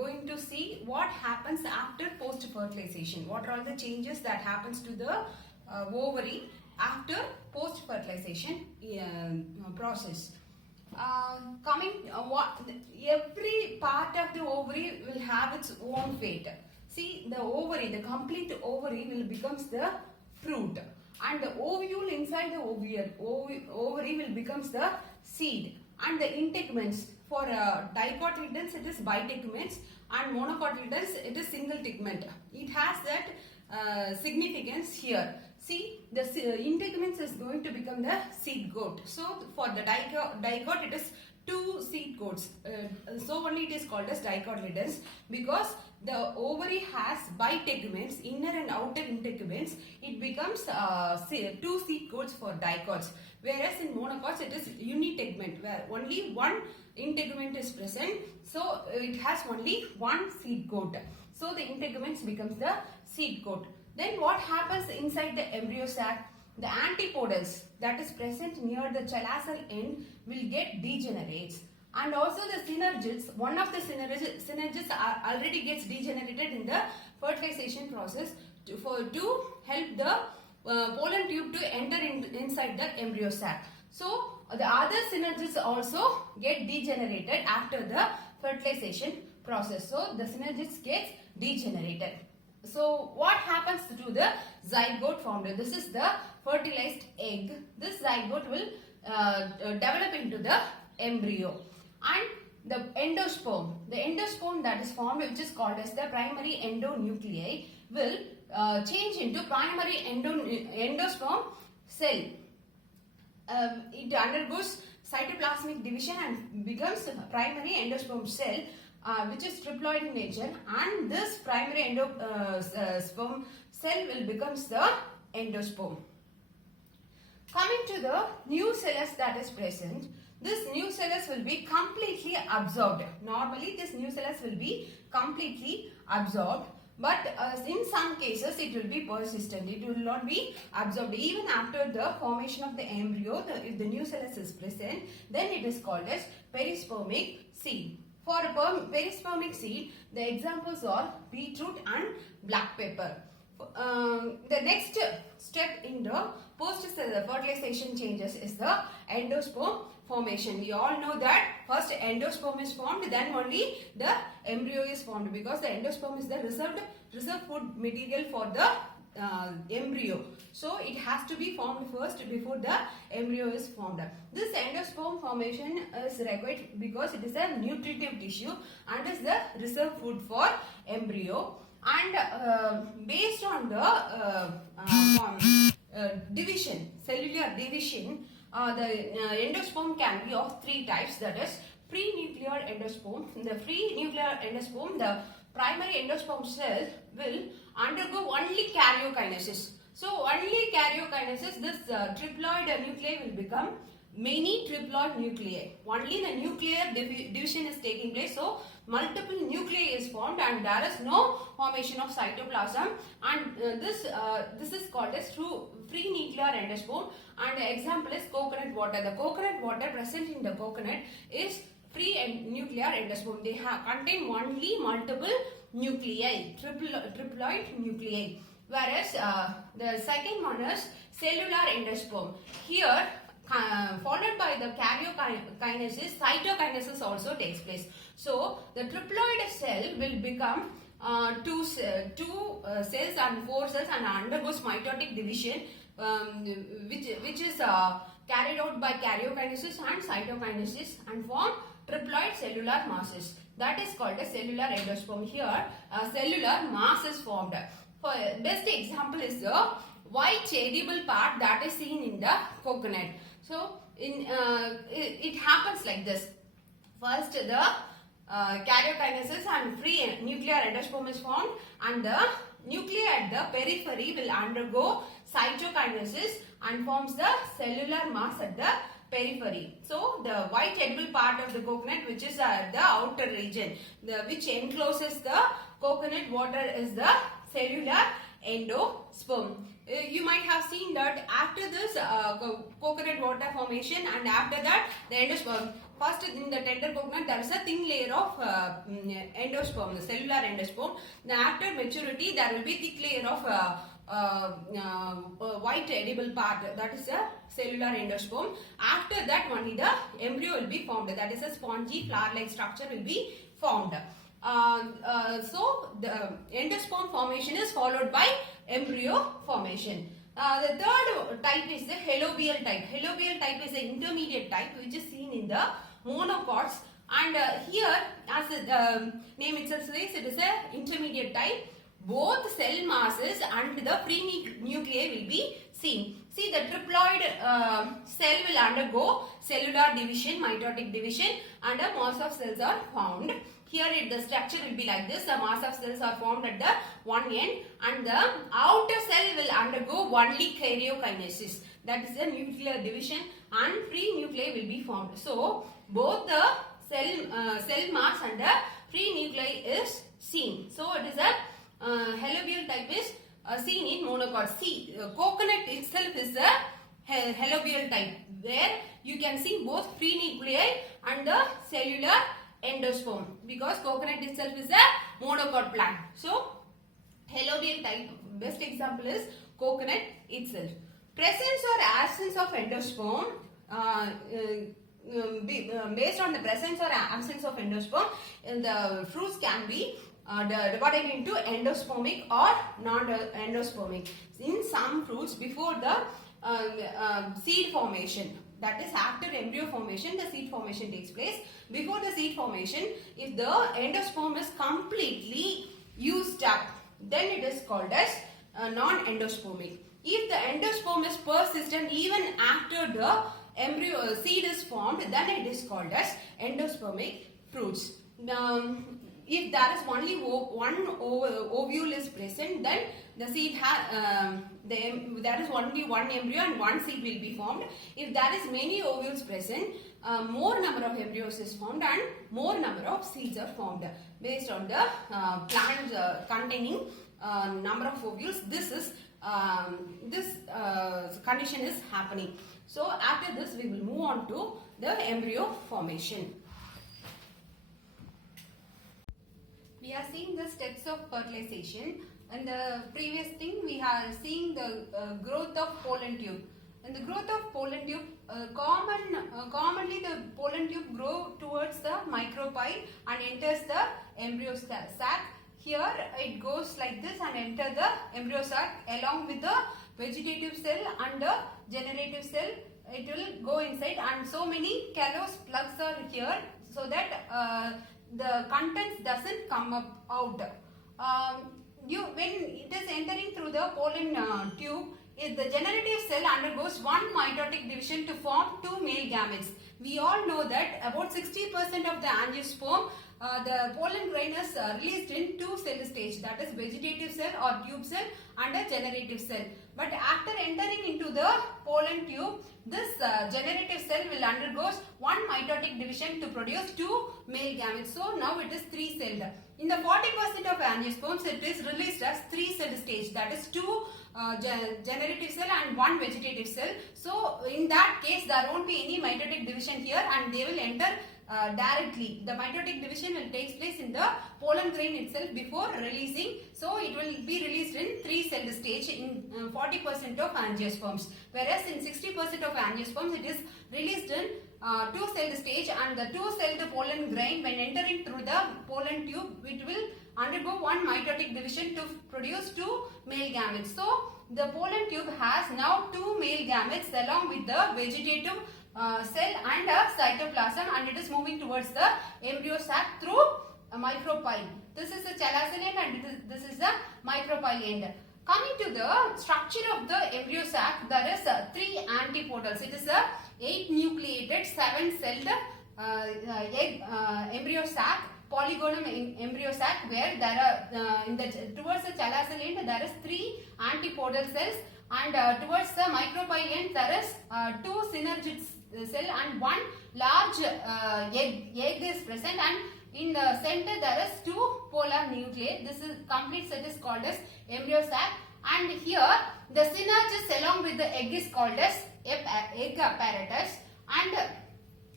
going to see what happens after post-fertilization. What are all the changes that happens to the ovary after post-fertilization process. Every part of the ovary will have its own fate. See, the ovary, the complete ovary will becomes the fruit, and the ovule inside the ovary will becomes the seed, and the integuments for dicotyledons it is biteguments, and monocotyledons it is single tegment. It has that significance here. See, the integuments is going to become the seed coat. So for the dicote it is 2 seed coats. So only it is called as dicotyledons, because the ovary has biteguments, inner and outer integuments. It becomes 2 seed coats for dicots. Whereas in monocots it is unitegment, where only one integument is present. So it has only one seed coat. So the integuments becomes the seed coat. Then what happens inside the embryo sac? The antipodals that is present near the chalazial end will get degenerates, and also the synergids. One of the synergids already gets degenerated in the fertilization process to help the pollen tube to enter inside the embryo sac. So the other synergids also get degenerated after the fertilization process. So the synergids gets degenerated. So what happens to the zygote formed? This is the fertilized egg. This zygote will develop into the embryo, and the endosperm. The endosperm that is formed, which is called as the primary endonuclei, will change into primary endosperm cell. It undergoes cytoplasmic division and becomes primary endosperm cell, which is triploid in nature, and this primary endosperm cell will becomes the endosperm. Coming to the nucellus that is present, this nucellus will be completely absorbed. Normally this nucellus will be completely absorbed, but in some cases it will be persistent. It will not be absorbed even after the formation of the embryo. If the nucellus is present, then it is called as perispermic seed. For a perispermic seed, the examples are beetroot and black pepper. The next step in the post-fertilization changes is the endosperm formation. We all know that first endosperm is formed, then only the embryo is formed, because the endosperm is the reserved food material for the embryo. So it has to be formed first before the embryo is formed. This endosperm formation is required because it is a nutritive tissue and is the reserve food for embryo. And based on the division, cellular division, the endosperm can be of 3 types, that is pre-nuclear endosperm. In the pre-nuclear endosperm, the primary endosperm cell will undergo only karyokinesis. So only karyokinesis, this triploid nuclei will become many triploid nuclei. Only the nuclear division is taking place. So multiple nuclei is formed and there is no formation of cytoplasm, and this is called as pre-nuclear endosperm, and the example is coconut water. The coconut water present in the coconut is pre-nuclear endosperm. They contain only multiple nuclei, triploid nuclei. Whereas the second one is cellular endosperm. Here followed by the karyokinesis, cytokinesis also takes place. So the triploid cell will become 2 cells and 4 cells and undergoes mitotic division, which is carried out by karyokinesis and cytokinesis, and form triploid cellular masses. That is called a cellular endosperm. Here cellular mass is formed. For best example is the white edible part that is seen in the coconut. So it happens like this. First the karyokinesis and pre-nuclear endosperm is formed, and the nuclei at the periphery will undergo cytokinesis and forms the cellular mass at the periphery. So the white edible part of the coconut, which is the outer region, which encloses the coconut water, is the cellular endosperm. you might have seen that after this coconut water formation, and after that the endosperm. First in the tender coconut there is a thin layer of endosperm, the cellular endosperm. Then after maturity there will be thick layer of white edible part, that is a cellular endosperm. After that only the embryo will be formed, that is a spongy flower-like structure will be formed. So the endosperm formation is followed by embryo formation. The third type is the halobial type. Halobial type is an intermediate type which is seen in the monocots, and here, as the name itself says, it is a intermediate type. Both cell masses and the free nuclei will be seen. See, the triploid cell will undergo cellular division, mitotic division, and a mass of cells are found. Here the structure will be like this. The mass of cells are formed at the one end, and the outer cell will undergo only karyokinesis. That is the nuclear division, and free nuclei will be formed. So both the cell mass and the free nuclei is seen. So it is a halobial type is seen in monocot. See, coconut itself is a halobial type where you can see both free nuclei and the cellular endosperm, because coconut itself is a monocot plant. So halobial type, best example is coconut itself. Presence or absence of endosperm, based on the presence or absence of endosperm, the fruits can be divided into endospermic or non-endospermic. In some fruits, before the seed formation, that is after embryo formation, the seed formation takes place. Before the seed formation, if the endosperm is completely used up, then it is called as non-endospermic. If the endosperm is persistent even after the embryo seed is formed, then it is called as endospermic fruits. If there is only one ovule is present, then the seed there is only one embryo and one seed will be formed. If there is many ovules present, more number of embryos is formed and more number of seeds are formed based on the plants containing number of ovules. This condition is happening. So after this we will move on to the embryo formation. We are seeing the steps of fertilization. And the previous thing we are seeing the growth of pollen tube. In the growth of pollen tube, commonly the pollen tube grow towards the micropyle and enters the embryo sac. Here it goes like this and enter the embryo sac along with the vegetative cell and the generative cell. It will go inside, and so many callose plugs are here so that the contents doesn't come out. When it is entering through the pollen tube, the generative cell undergoes one mitotic division to form two male gametes. We all know that about 60% of the angiosperm, the pollen grain is released in two cell stage, that is vegetative cell or tube cell and a generative cell. But after entering into the pollen tube, this generative cell will undergo one mitotic division to produce two male gametes. So now it is three celled. In the 40% of angiosperms, it is released as three cell stage, that is two generative cell and one vegetative cell. So in that case there won't be any mitotic division here and they will enter directly. The mitotic division will take place in the pollen grain itself before releasing. So it will be released in three cell stage in 40% of angiosperms. Whereas in 60% of angiosperms it is released in two cell stage, and the two celled pollen grain, when entering through the pollen tube, it will undergo one mitotic division to produce two male gametes. So the pollen tube has now two male gametes along with the vegetative cell and a cytoplasm, and it is moving towards the embryo sac through a micropyle. This is the chalazion end and this is the micropyle end. Coming to the structure of the embryo sac, there is three antipodals. It is a 8 nucleated 7 celled egg embryo sac, polygonum embryo sac, where there are towards the chalazion end there is 3 antipodal cells, and towards the micropyle end there is 2 synergid cell and 1 large egg is present, and in the center there is 2 polar nuclei. This is complete set is called as embryo sac, And here the synergis along with the egg is called as egg apparatus. And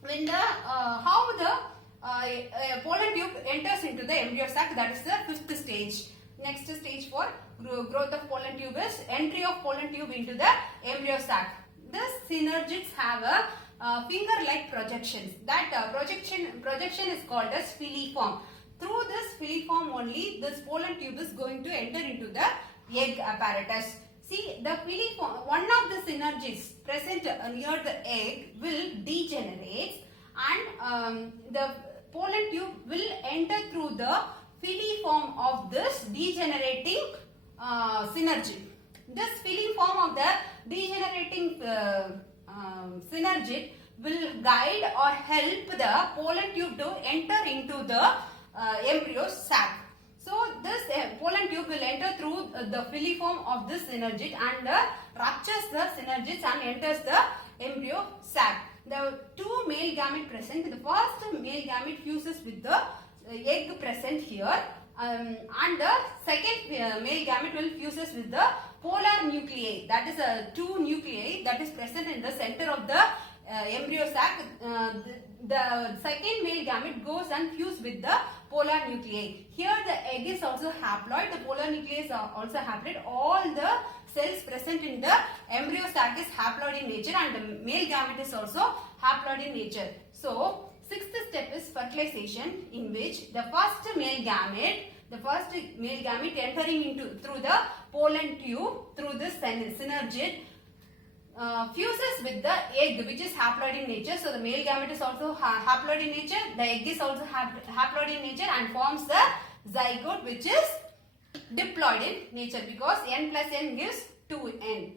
when the how the pollen tube enters into the embryo sac, that is the fifth stage. Next stage for growth of pollen tube is entry of pollen tube into the embryo sac. The synergids have a finger-like projections. That projection is called as filiform. Through this filiform only, this pollen tube is going to enter into the egg apparatus. See, the filiform, one of the synergids present near the egg will degenerate, and the pollen tube will enter through the filiform of this degenerating synergid. This filiform of the degenerating synergid will guide or help the pollen tube to enter into the embryo sac. So this pollen tube will enter through the filiform of this synergid and ruptures the synergids and enters the embryo sac. The two male gamete present. The first male gamete fuses with the egg present here, and the second male gamete will fuses with the polar nuclei. That is two nuclei that is present in the center of the embryo sac. The second male gamete goes and fuses with the polar nuclei. Here the egg is also haploid. The polar nuclei is also haploid. All the cells present in the embryo sac is haploid in nature, and the male gamete is also haploid in nature. So sixth step is fertilization, in which the first male gamete entering into through the pollen tube through this synergid fuses with the egg, which is haploid in nature. So the male gamete is also haploid in nature, the egg is also haploid in nature, and forms the zygote, which is diploid in nature, because n plus n gives 2n.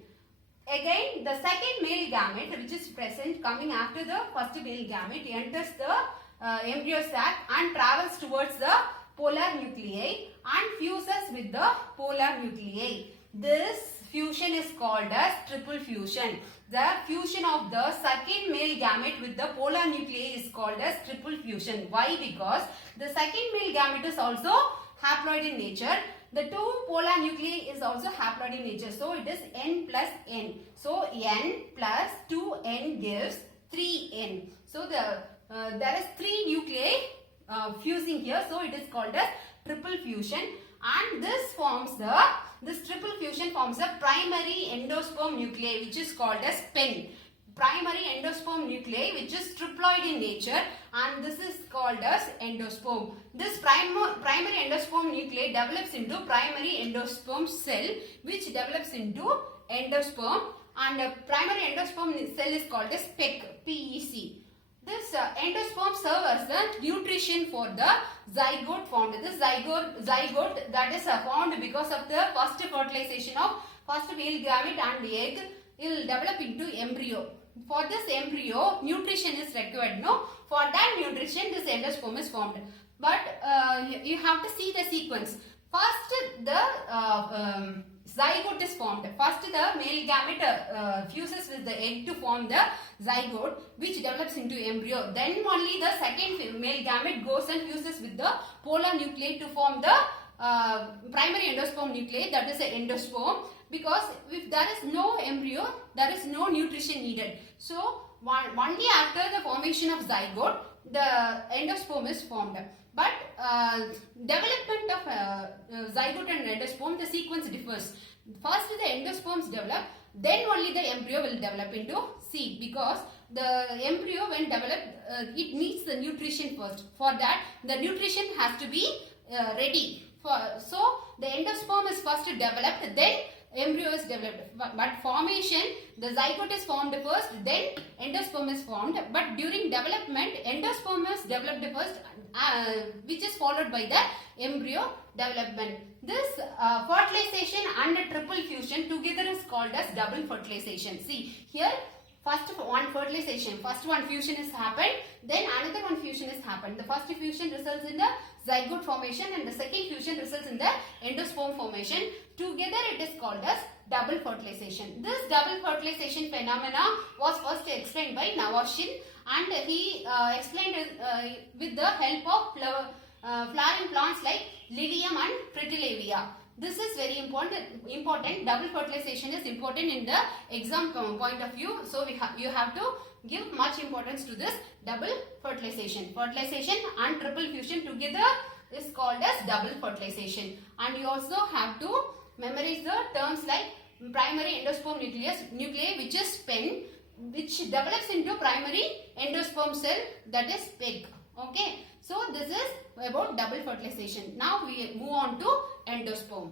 Again, the second male gamete, which is present coming after the first male gamete, enters the embryo sac and travels towards the polar nuclei and fuses with the polar nuclei. This fusion is called as triple fusion. The fusion of the second male gamete with the polar nuclei is called as triple fusion. Why? Because the second male gamete is also haploid in nature. The two polar nuclei is also haploid in nature. So it is n plus n. So n plus 2n gives 3n. So there is 3 nuclei fusing here. So it is called as triple fusion. And this triple fusion forms a primary endosperm nuclei, which is called as PEN. Primary endosperm nuclei, which is triploid in nature, and this is called as endosperm. This primary endosperm nuclei develops into primary endosperm cell, which develops into endosperm, and a primary endosperm cell is called as PEC. This endosperm serves as the nutrition for the zygote formed. This zygote that is formed because of the first fertilization of first male gamete and egg will develop into embryo. For this embryo, nutrition is required. No, for that nutrition, this endosperm is formed. But you have to see the sequence. First, the zygote is formed. First, the male gamete fuses with the egg to form the zygote, which develops into embryo. Then only the second male gamete goes and fuses with the polar nuclei to form the primary endosperm nuclei, that is the endosperm. Because if there is no embryo, there is no nutrition needed. So only after the formation of zygote, the endosperm is formed. But development of zygote and endosperm, the sequence differs. First the endosperms develop, then only the embryo will develop into seed, because the embryo when developed, it needs the nutrition first. For that, the nutrition has to be ready. So the endosperm is first developed, then embryo is developed. But formation, the zygote is formed first, then endosperm is formed. But during development, endosperm is developed first, which is followed by the embryo development. This fertilization and triple fusion together is called as double fertilization. See here, first one fertilization, first one fusion is happened, then another one fusion is happened. The first fusion results in the zygote formation, and the second fusion results in the endosperm formation. Together it is called as double fertilization. This double fertilization phenomena was first explained by Navashin, and he explained it with the help of flowering plants like Lilium and Fritillaria. This is very important. Double fertilization is important in the exam point of view. So you have to give much importance to this double fertilization. Fertilization and triple fusion together is called as double fertilization. And you also have to memorize the terms like primary endosperm nuclei, which is PEN, which develops into primary endosperm cell, that is PEG. Okay. So this is about double fertilization. Now we move on to endosperm.